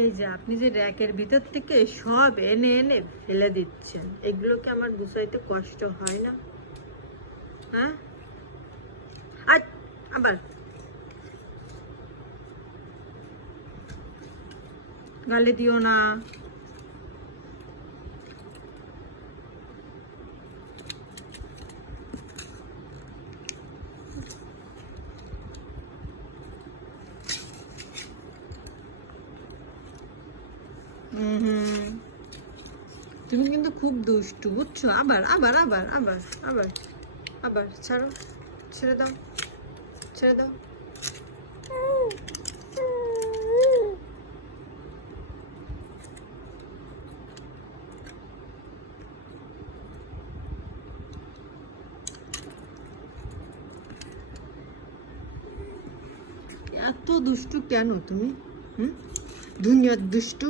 এই যে আপনি যে র্যাকের ভিতর থেকে সব এনে এনে ফেলে দিচ্ছেন, এগুলোকে আমার গুছাইতে কষ্ট হয় না? হ্যাঁ, আবার গালে দিও না। তুমি কিন্তু খুব দুষ্টু, বুঝছো? আবার আবার আবার আবার আবার আবার ছাড়ো, ছেড়ে দাও, ছেড়ে দাও। এত দুষ্টু কেন তুমি? দুনিয়ার দুষ্টু।